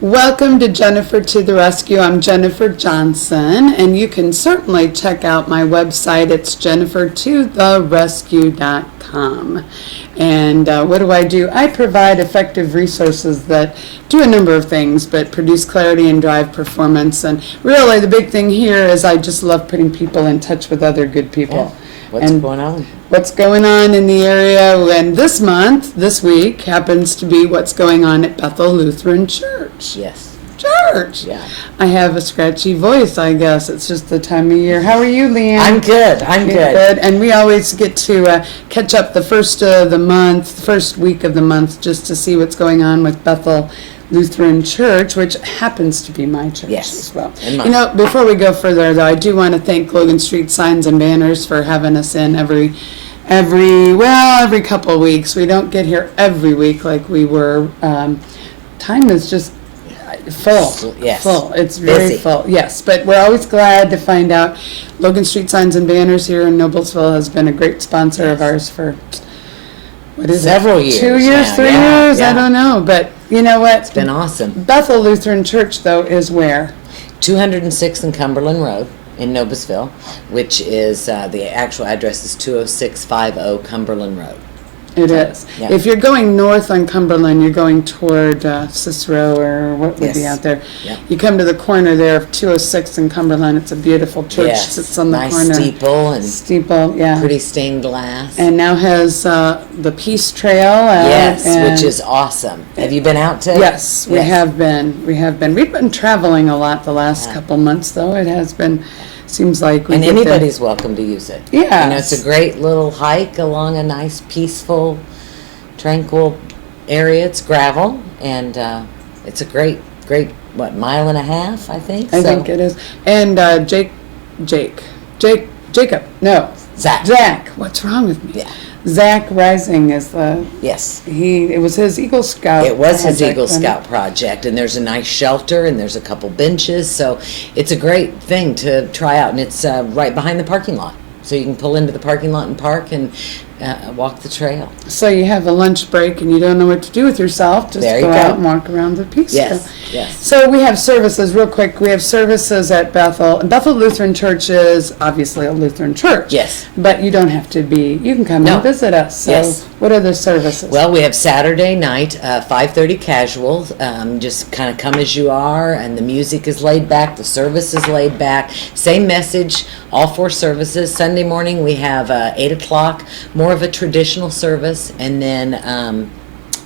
Welcome to Jennifer to the Rescue. I'm Jennifer Johnson, and you can certainly check out my website. It's jennifertotherescue.com. And what do? I provide effective resources that do a number of things, but produce clarity and drive performance. And really, the big thing here is I just love putting people in touch with other good people. Yeah. What's going on? What's going on in the area, and this week, happens to be what's going on at Bethel Lutheran Church. Yes. Church. Yeah. I have a scratchy voice, I guess. It's just the time of year. How are you, Lee Anne? I'm good. I'm good. And we always get to catch up the first week of the month, just to see what's going on with Bethel Lutheran Church, which happens to be my church as well. Before we go further, though, I do want to thank Logan Street Signs and Banners for having us in every couple of weeks. We don't get here every week like we were. Time is just full. Yes. Full. It's very busy. Full. Yes, but we're always glad to find out Logan Street Signs and Banners here in Noblesville has been a great sponsor of ours for several years. 2 years, now. 3 years? Yeah. I don't know, but you know what? It's been awesome. Bethel Lutheran Church, though, is where? 206 and Cumberland Road in Noblesville, which is the actual address is 20650 Cumberland Road. It is. Yeah. If you're going north on Cumberland, you're going toward Cicero or what would be out there. Yeah. You come to the corner there of 206 in Cumberland. It's a beautiful church. Yes. Sits on the nice corner. Steeple, yeah. Pretty stained glass. And now has the Peace Trail. Which is awesome. Have you been out to? Yes, we have been. We've been traveling a lot the last couple months, though. It has been. Seems like we anybody's welcome to use it. Yeah, it's a great little hike along a nice, peaceful, tranquil area. It's gravel, and it's a great, mile and a half, I think. I think it is. And Jacob. No, Zach. What's wrong with me? Yeah. Zach Rising is the... Yes. It was his Eagle Scout It was his Eagle Scout project, and there's a nice shelter, and there's a couple benches, so it's a great thing to try out, and it's right behind the parking lot. So you can pull into the parking lot and park and walk the trail. So you have a lunch break and you don't know what to do with yourself, just go out and walk around the Peace Trail. Yes. So we have services, real quick. We have services at Bethel. And Bethel Lutheran Church is obviously a Lutheran church. Yes. But you don't have to be. You can come and visit us. So what are the services? Well, we have Saturday night, 5:30 casual. Just kind of come as you are, and the music is laid back. The service is laid back. Same message, all 4 services. Sunday morning we have 8 o'clock, more of a traditional service, and then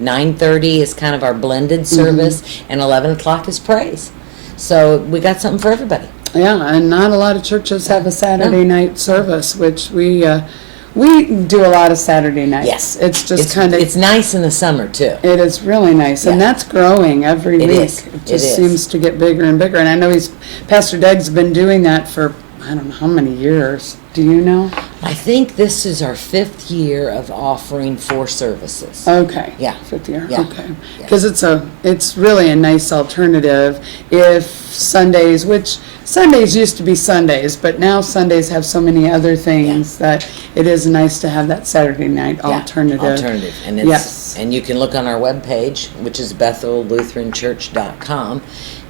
9:30 is kind of our blended service, and 11 o'clock is praise. So we got something for everybody. Yeah, and not a lot of churches have a Saturday night service, which we do a lot of Saturday nights. Yes. It's just kind of... It's nice in the summer, too. It is really nice, and that's growing every week. Is. It just seems to get bigger and bigger, and I know Pastor Doug's been doing that for, I don't know how many years. Do you know? I think this is our 5th year of offering 4 services. Okay. Yeah. 5th year. Yeah. Okay. Because it's really a nice alternative if Sundays, which Sundays used to be Sundays, but now Sundays have so many other things that it is nice to have that Saturday night alternative. And and you can look on our webpage, which is BethelLutheranChurch.com,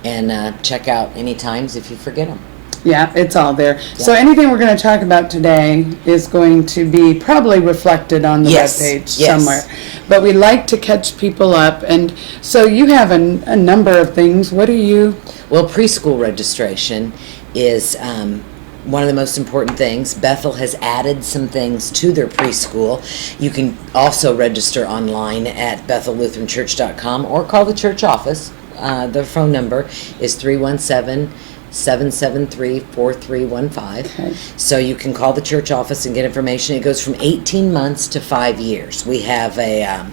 and check out any times if you forget them. Yeah, it's all there. Yeah. So anything we're going to talk about today is going to be probably reflected on the webpage somewhere. But we like to catch people up. And so you have a number of things. What do you... Well, preschool registration is one of the most important things. Bethel has added some things to their preschool. You can also register online at BethelLutheranChurch.com or call the church office. The phone number is 317-773-4315. Okay. So you can call the church office and get information. It goes from 18 months to 5 years. We have a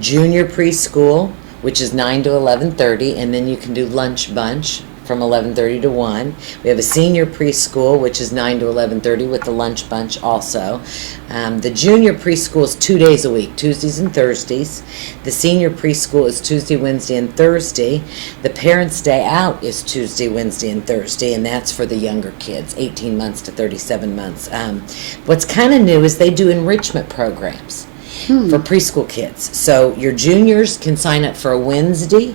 junior preschool, which is 9 to 11:30, and then you can do lunch bunch from 11:30 to 1. We have a senior preschool, which is 9 to 11:30 with the lunch bunch also. The junior preschool is 2 days a week, Tuesdays and Thursdays. The senior preschool is Tuesday, Wednesday, and Thursday. The Parents' Day Out is Tuesday, Wednesday, and Thursday, and that's for the younger kids, 18 months to 37 months. What's kind of new is they do enrichment programs for preschool kids. So your juniors can sign up for a Wednesday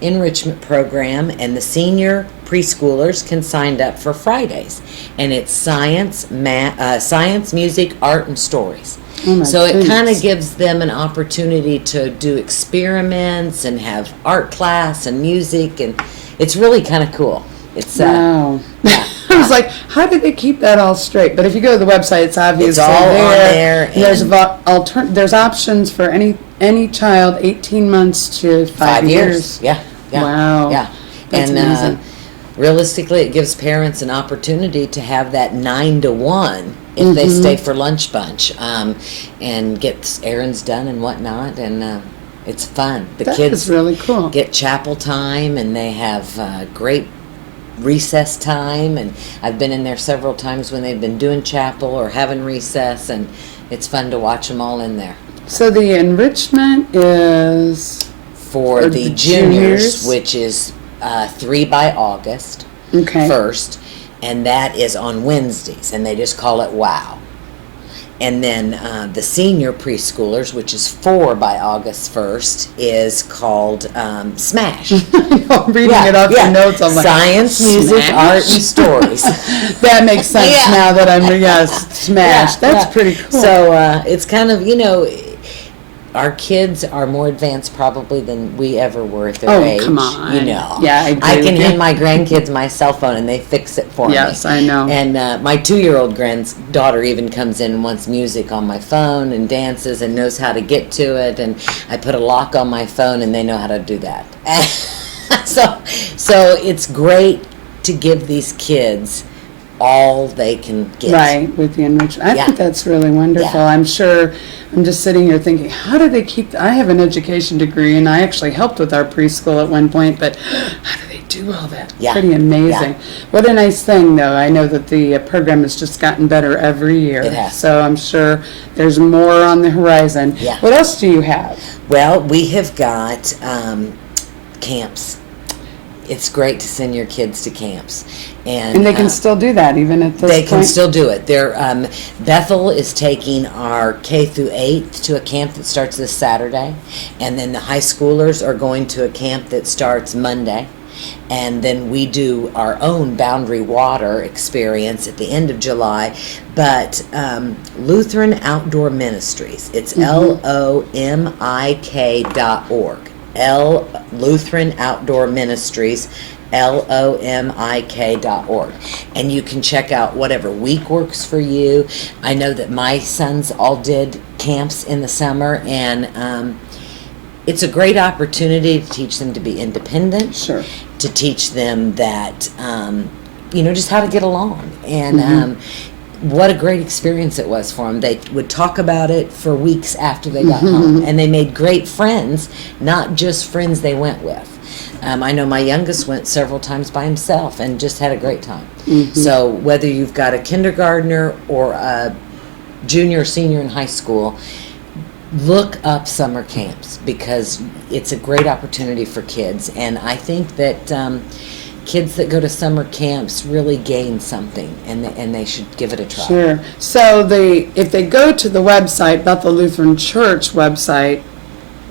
enrichment program, and the senior preschoolers can sign up for Fridays, and it's science, music, art, and stories. Oh, so it kind goodness. of gives them an opportunity to do experiments and have art class and music, and it's really kind of cool. It's Wow. yeah. I was like, how did they keep that all straight? But if you go to the website, it's obviously all on there, And there's and- there's options for any child 18 months to 5 years. Yeah. Wow. Yeah. That's and amazing. realistically, it gives parents an opportunity to have that 9 to 1 if they stay for lunch bunch, and get errands done and whatnot, and it's fun. The That kids is really cool. get chapel time, and they have great recess time, and I've been in there several times when they've been doing chapel or having recess, and it's fun to watch them all in there. So the enrichment is For For the the juniors, juniors? which is 3 by August okay. 1st, and that is on Wednesdays, and they just call it WOW. And then the senior preschoolers, which is 4 by August 1st, is called SMASH. I'm reading it off your notes. I'm like, Science, music, Smash? art, and stories. that makes sense Yeah. now that I'm smash. That's pretty cool. So it's kind of, our kids are more advanced probably than we ever were at their age. Come on. Yeah, I agree can with you. hand my grandkids my cell phone and they fix it for me. Yes, I know. And my 2-year-old granddaughter even comes in and wants music on my phone and dances and knows how to get to it. And I put a lock on my phone and they know how to do that. So it's great to give these kids all they can get. Right, with the enrichment. I Yeah. think that's really wonderful. Yeah. I'm sure, I'm just sitting here thinking, how do they keep, I have an education degree and I actually helped with our preschool at one point, but how do they do all that? Yeah. Pretty amazing. Yeah. What a nice thing, though. I know that the program has just gotten better every year. It has. So I'm sure there's more on the horizon. Yeah. What else do you have? Well, we have got camps. It's great to send your kids to camps. And they can still do that even at this They point? can still do it. Bethel is taking our K through 8th to a camp that starts this Saturday, and then the high schoolers are going to a camp that starts Monday, and then we do our own Boundary Water experience at the end of July. But Lutheran Outdoor Ministries, it's LOMIK.org. Lutheran Outdoor Ministries, LOMIK.org. And you can check out whatever week works for you. I know that my sons all did camps in the summer, and it's a great opportunity to teach them to be independent. Sure. To teach them that, just how to get along. And what a great experience it was for them. They would talk about it for weeks after they got home. And they made great friends, not just friends they went with. I know my youngest went several times by himself and just had a great time. So whether you've got a kindergartner or a junior or senior in high school, look up summer camps because it's a great opportunity for kids. And I think that kids that go to summer camps really gain something, and they should give it a try. Sure. So if they go to the website, Bethel Lutheran Church website,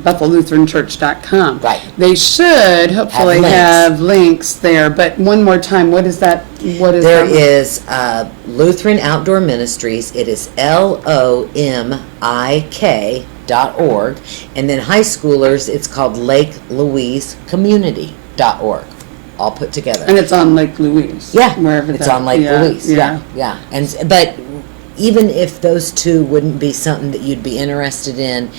BethelLutheranChurch.com. Right. They should hopefully Have links. have links there. But one more time, what is that? There is Lutheran Outdoor Ministries. It is LOMIK.org. And then high schoolers, it's called Lake Louise Community.org. All put together. And it's on Lake Louise. Yeah, Wherever it's that, on Lake yeah, Louise. Yeah. But even if those two wouldn't be something that you'd be interested in,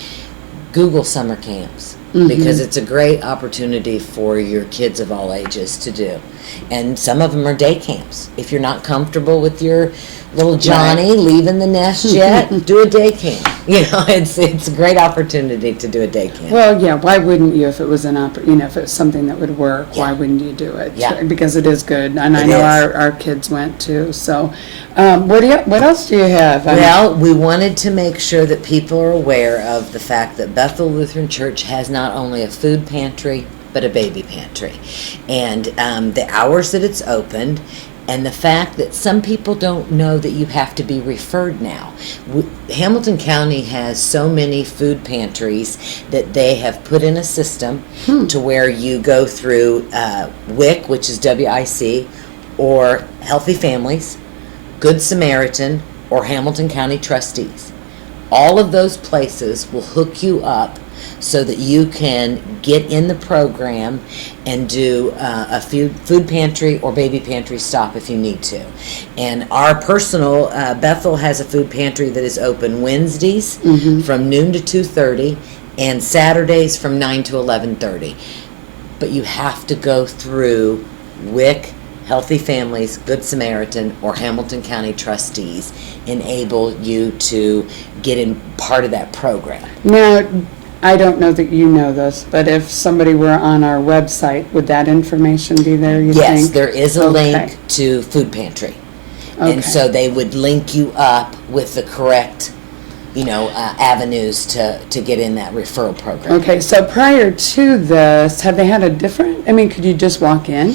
Google summer camps because it's a great opportunity for your kids of all ages to do. And some of them are day camps. If you're not comfortable with your little Johnny leaving the nest yet, do a day camp. It's a great opportunity to do a day camp. Well, yeah. Why wouldn't you if it was if it was something that would work? Yeah. Why wouldn't you do it? Yeah. Because it is good, and I It know is. our kids went too. So, what else do you have? Well, we wanted to make sure that people are aware of the fact that Bethel Lutheran Church has not only a food pantry, but a baby pantry. And the hours that it's opened And the fact that some people don't know that you have to be referred now. Hamilton County has so many food pantries that they have put in a system to where you go through WIC, which is WIC, or Healthy Families, Good Samaritan, or Hamilton County Trustees. All of those places will hook you up so that you can get in the program and do a food pantry or baby pantry stop if you need to. And our personal, Bethel has a food pantry that is open Wednesdays from noon to 2:30 and Saturdays from 9 to 11:30. But you have to go through WIC, Healthy Families, Good Samaritan, or Hamilton County Trustees enable you to get in part of that program. Now, I don't know that you know this, but if somebody were on our website, would that information be there, you think? Yes, there is a link to Food Pantry. And so they would link you up with the correct, avenues to get in that referral program. Okay, so prior to this, have they had a different, could you just walk in?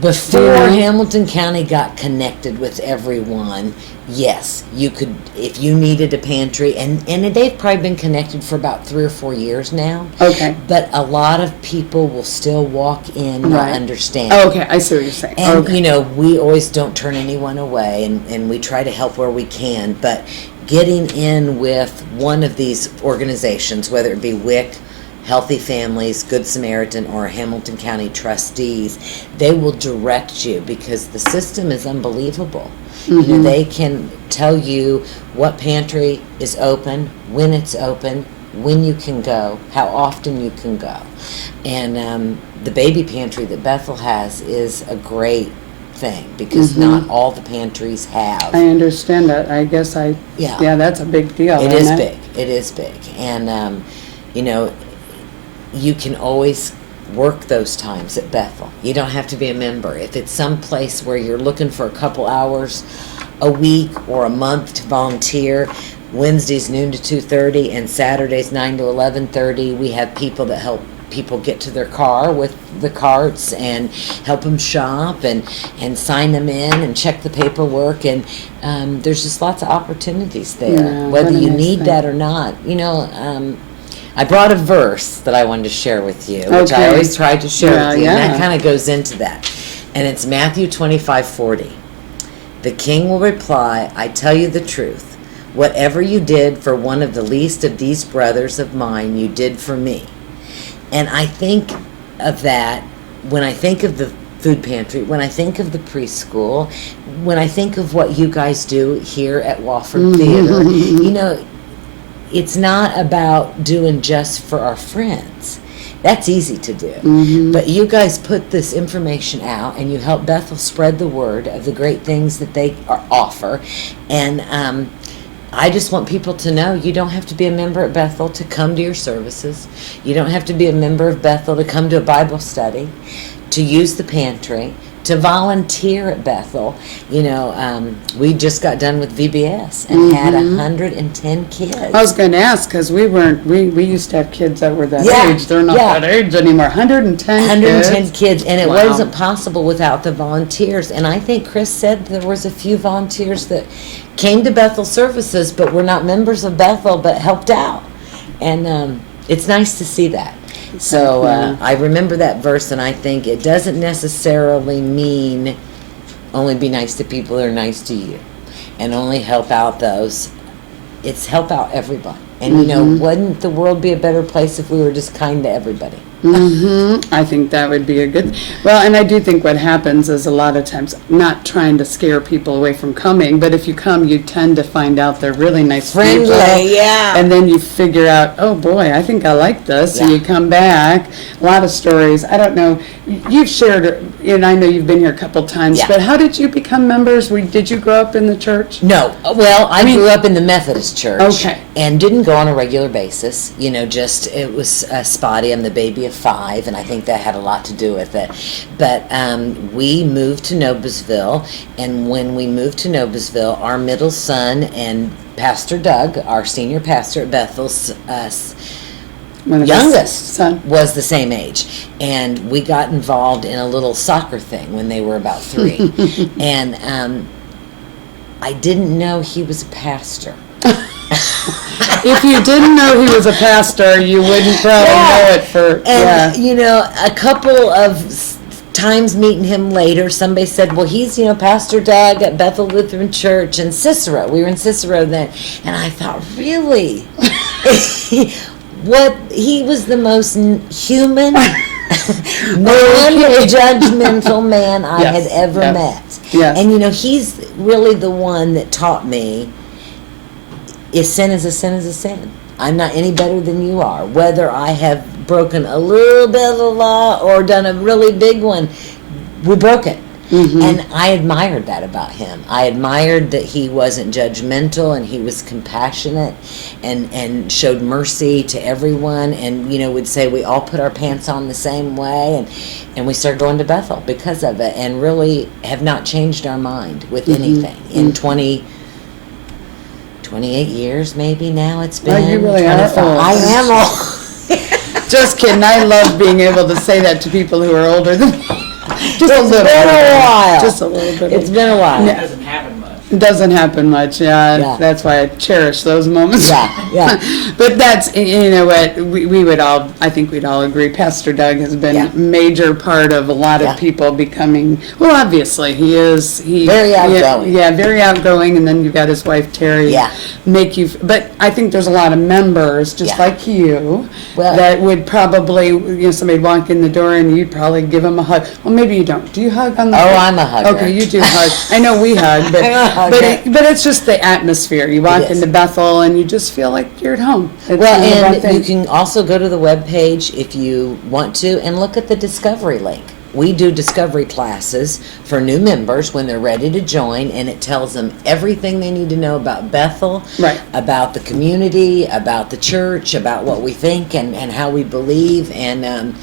Before Hamilton County got connected with everyone, yes, you could, if you needed a pantry, and they've probably been connected for about 3 or 4 years now. Okay. But a lot of people will still walk in, not understand. Oh, okay, I see what you're saying. And, we always don't turn anyone away, and we try to help where we can, but getting in with one of these organizations, whether it be WIC, Healthy Families, Good Samaritan, or Hamilton County Trustees, they will direct you because the system is unbelievable. They can tell you what pantry is open, when it's open, when you can go, how often you can go. And the baby pantry that Bethel has is a great thing because not all the pantries have. I understand that. I guess yeah, that's a big deal. It is big. It is big. And, you can always work those times at Bethel. You don't have to be a member. If it's some place where you're looking for a couple hours a week or a month to volunteer, Wednesdays noon to 2:30 and Saturdays 9 to 11:30, we have people that help people get to their car with the carts and help them shop and sign them in and check the paperwork. And there's just lots of opportunities there, whether you need that or not. I brought a verse that I wanted to share with you, which I always try to share with you, and that kind of goes into that. And it's Matthew 25:40. The king will reply, I tell you the truth. Whatever you did for one of the least of these brothers of mine, you did for me. And I think of that when I think of the food pantry, when I think of the preschool, when I think of what you guys do here at Wofford Theater, it's not about doing just for our friends. That's easy to do. But you guys put this information out and you help Bethel spread the word of the great things that they offer. And I just want people to know you don't have to be a member at Bethel to come to your services. You don't have to be a member of Bethel to come to a Bible study, to use the pantry, to volunteer at Bethel. We just got done with VBS and had 110 kids. I was going to ask because we used to have kids that were that age. They're not that age anymore. 110 kids, and it wasn't possible without the volunteers. And I think Chris said there was a few volunteers that came to Bethel services but were not members of Bethel but helped out. And it's nice to see that. So I remember that verse, and I think it doesn't necessarily mean only be nice to people that are nice to you and only help out those. It's help out everybody. And, wouldn't the world be a better place if we were just kind to everybody? I think that would be a good. Well, and I do think what happens is a lot of times not trying to scare people away from coming, but if you come, you tend to find out they're really nice friendly, people. Yeah. And then you figure out, oh boy, I think I like this, and you come back. A lot of stories. I don't know. You've shared, and I know you've been here a couple times. But how did you become members? Did you grow up in the church? No. Well, I grew up in the Methodist church. Okay. And didn't go on a regular basis. Just it was spotty. I'm the baby of 5, and I think that had a lot to do with it. But we moved to Noblesville, and when we moved to Noblesville, our middle son and Pastor Doug, our senior pastor at Bethel, youngest son was the same age, and we got involved in a little soccer thing when they were about 3. And I didn't know he was a pastor. If you didn't know he was a pastor, you wouldn't probably know it for. And you know, a couple of times meeting him later, somebody said, well, he's, you know, Pastor Doug at Bethel Lutheran Church in Cicero. We were in Cicero then. And I thought, really? What? He was the most human, non-judgmental man I had ever met. Yes. And, you know, he's really the one that taught me, if sin is a sin is a sin. I'm not any better than you are. Whether I have broken a little bit of the law or done a really big one, we broke it. Mm-hmm. And I admired that about him. I admired that he wasn't judgmental and he was compassionate and showed mercy to everyone, and, you know, would say we all put our pants on the same way, and we started going to Bethel because of it, and really have not changed our mind with anything. In 28 years maybe now it's been. Oh, you really are old. I am old. Just kidding. I love being able to say that to people who are older than me. Just a little bit. It's been a while. Just a little bit. It's been a while. It doesn't happen much. It doesn't happen much, yeah. That's why I cherish those moments. Yeah. But that's, you know what, we would all, I think we'd all agree, Pastor Doug has been a major part of a lot of people becoming, well, obviously, he is. Very outgoing. Yeah, very outgoing, and then you've got his wife, Terry, make you, but I think there's a lot of members, just like you, that would probably, you know, somebody'd walk in the door and you'd probably give them a hug. Well, maybe you don't. Do you hug on the Oh, I'm a hugger. Okay, you do hug. I know we hug, but but it's just the atmosphere. You walk into Bethel and you just feel like you're at home. It's and you can also go to the webpage if you want to and look at the discovery link. We do discovery classes for new members when they're ready to join, and it tells them everything they need to know about Bethel, about the community, about the church, about what we think and how we believe. And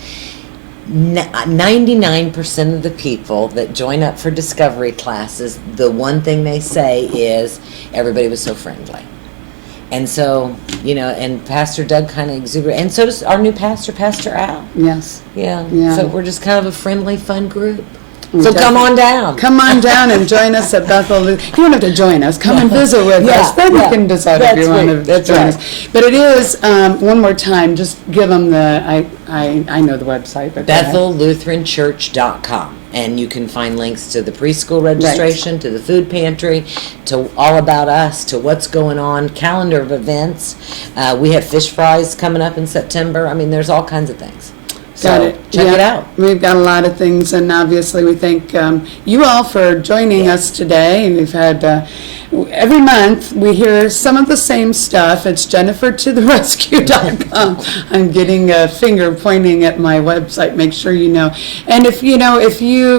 99% of the people that join up for discovery classes, the one thing they say is everybody was so friendly. And so, you know, and Pastor Doug kind of exuberant, and so does our new pastor, Pastor Al. Yes. Yeah. So we're just kind of a friendly, fun group. So definitely. Come on down. Come on down and join us at Bethel. You don't have to join us. Come and visit with us. Then you can decide if you want to join us. But it is, one more time, just give them the, I know the website. But BethelLutheranChurch.com. And you can find links to the preschool registration, to the food pantry, to all about us, to what's going on, calendar of events. We have fish fries coming up in September. I mean, there's all kinds of things. Got it. Check it out. We've got a lot of things, and obviously we thank you all for joining us today. And we've had every month we hear some of the same stuff. It's JenniferToTheRescue.com. I'm getting a finger pointing at my website. Make sure you know. And if you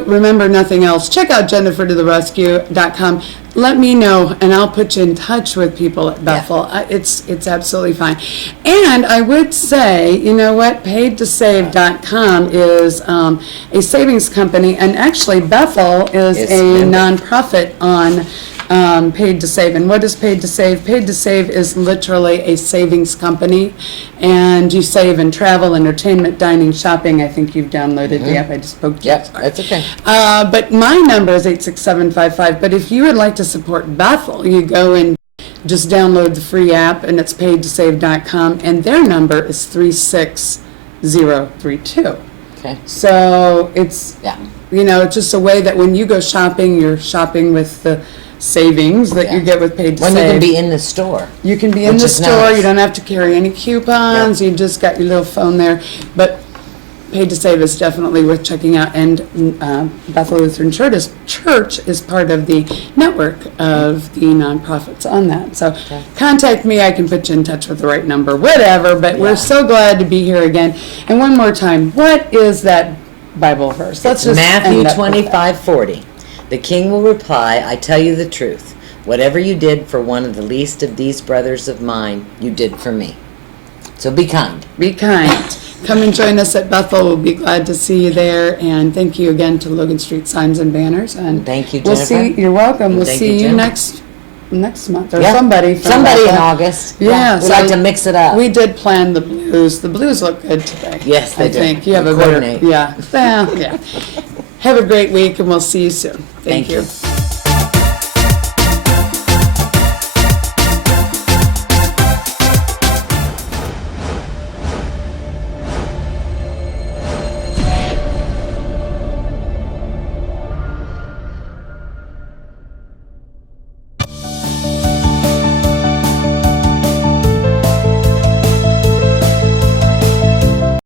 remember nothing else, check out JenniferToTheRescue.com. Let me know, and I'll put you in touch with people at Bethel. It's absolutely fine. And I would say, you know what, PaidToSave.com is a savings company, and actually Bethel is a nonprofit on Paid to Save. And what is Paid to Save? Paid to Save is literally a savings company, and you save in travel, entertainment, dining, shopping. I think you've downloaded the app. I just spoke to you. Yep, that's okay. But my number is 86755. But if you would like to support Bethel, you go and just download the free app, and it's paidtosave.com, and their number is 36032. Okay. So it's, you know, it's just a way that when you go shopping, you're shopping with the savings that you get with Paid to Save. When you can be in the store. You can be in the store. Nice. You don't have to carry any coupons. You just got your little phone there. But Paid to Save is definitely worth checking out. And Bethel Lutheran Church is part of the network of the nonprofits on that. So contact me. I can put you in touch with the right number, whatever. But we're so glad to be here again. And one more time, what is that Bible verse? Let's just Matthew 25:40. The king will reply, I tell you the truth. Whatever you did for one of the least of these brothers of mine, you did for me. So be kind. Be kind. Come and join us at Bethel. We'll be glad to see you there. And thank you again to Logan Street Signs and Banners. And thank you, Jennifer. You're welcome. We'll see you next next month, or Yeah. somebody from Somebody in Bethel. August. Yeah, We so like to mix it up. We did plan the blues. The blues look good today. Yes, they I do. think you have We a better, coordinate. yeah. Well, yeah. Have a great week, and we'll see you soon. Thank Thank you. you.